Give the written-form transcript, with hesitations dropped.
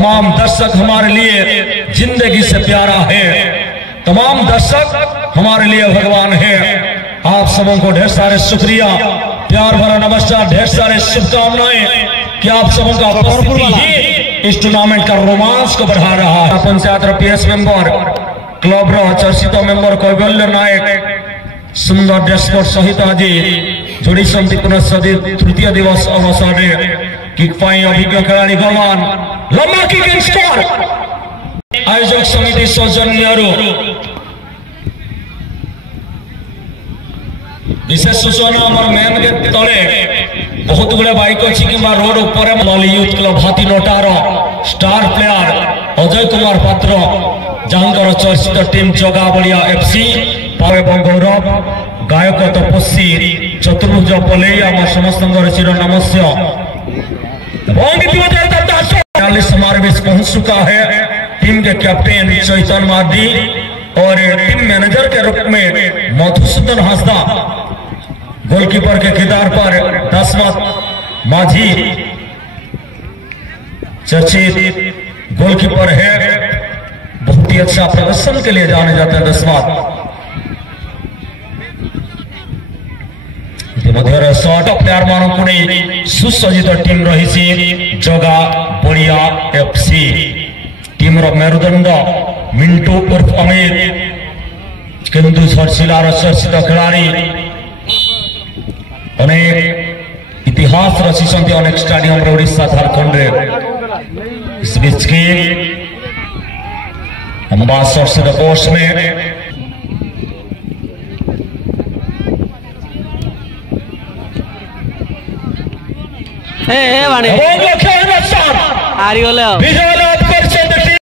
तमाम दर्शक हमारे लिए जिंदगी से प्यारा है, तमाम दर्शक हमारे लिए भगवान है। आप सबों को ढेर सारे शुक्रिया, प्यार भरा नमस्कार, ढेर सारे शुभकामनाएं कि आप सबों का उपस्थिति ही इस टूर्नामेंट का रोमांच को बढ़ा रहा है। पंचायत पीएस मेंबर क्लब चर्चित मेंबर कैबल्य नायक सुंदर डेस्पोर्ट सहित आज जोड़ी समिति पुनः तृतीय दिवस अवसर किक अभिज्ञ खेलाड़ी भगवान लंबा किक स्कोर आयोजक समिति सौजन्य विशेष सूचना मेन गेट तले बहुत गुड़े बाइक अच्छी कि रोड उपर यूथ क्लब हाथी नोटार स्टार प्लेयर अजय कुमार पात्र जहां चर्चित टीम जगा बलिया एफसी एवं गौरव गायक तपस्वी चतुर्भुज पलई आम समस्त चिर नमस्य समारोह पहुंच चुका है। टीम के कैप्टन चैतन मार्डी और टीम मैनेजर के रूप में मधुसूदन हासदा, गोलकीपर के किरदार पर दशमत माझी चर्चित गोलकीपर है, बहुत ही अच्छा प्रदर्शन के लिए जाने जाते हैं दशमत। शॉर्ट प्लेयर मानक सुसज्जित टीम रही जगा बलिया एफसी टीम मेरुदंड मिंटू उर्फ अमित केन्दुझर जिलार चर्चित खिलाड़ी अनेक इतिहास रचिंट अनेक स्टाडियम ओडिशा झारखंड इस बीच की अम्बासडर से पोस्ट में विजय